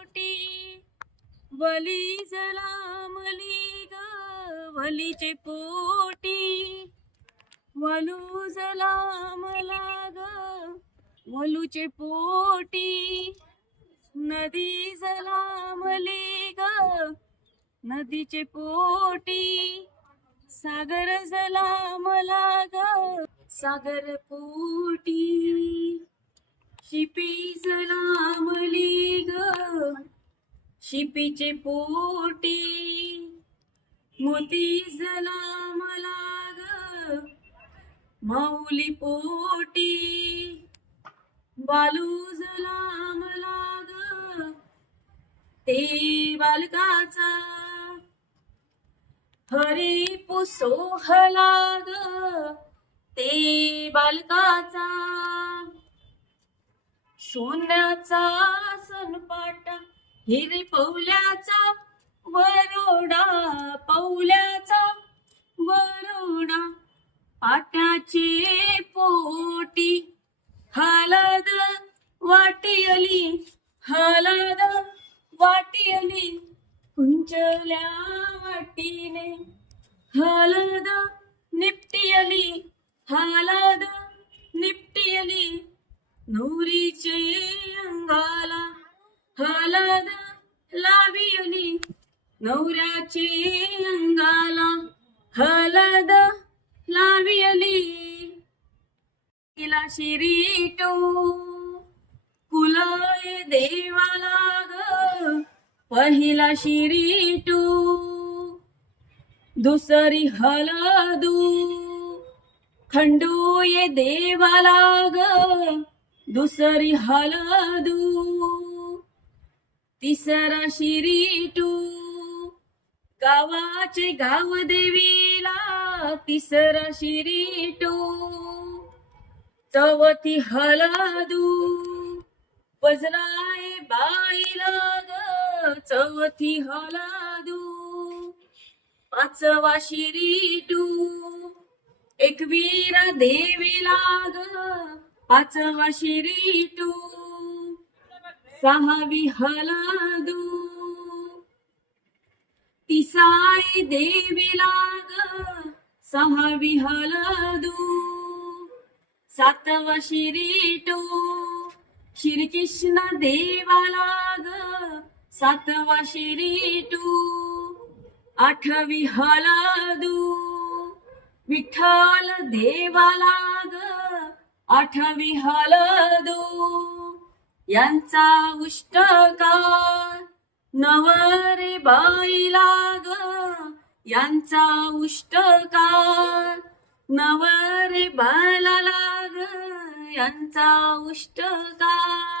पोटी वली जलामली ग वलीचे पोटी वलू जलामला ग वलूचे पोटी नदी जलामली ग नदीचे पोटी सागर जलामला ग सागर पोटी शिपी जलामली ग शिपीचे पोटी मोती जलामला ग माऊली पोटी बालू जलामला ग ते बालकाचा हरी पुसोहला ग ते बालकाचा सोन्याचा सनपाटा हिरे पवल्याचा वरोडा पवल्याचा वरोडा पाट्याचे पोटी हलद वाटियली हलद वाटियली कुंचल्या वाटीने हलद निपटियली हलद निपटियली नवरीचे अंगाला हलद लावियली नवऱ्याचे अंगाला हलद लावियली तिला शिरीटू कुलय देवाला ग पहिला शिरीटू दुसरी हलदू खंडू ये देवाला ग दुसरी हलदू तिसरा शिरीटू गावाचे गाव देवीला तिसरा शिरीटू चौथी हलदू वजराय बाईला ग चौथी हलदू पाचवा शिरीटू एकवीरा देवीला ग पाचवा शिरीटू सहावी हलदू तिसाई देवीला ग सहावी हलदू सातवा शिरीटू श्रीकृष्ण देवाला ग सातवा शिरीटू आठवी हलदू विठ्ठल देवाला ग आठवी हलदू यांचा उष्टकार नवरे बाईला ग यांचा उष्टकार नवरे बाळाला ग यांचा उष्टकार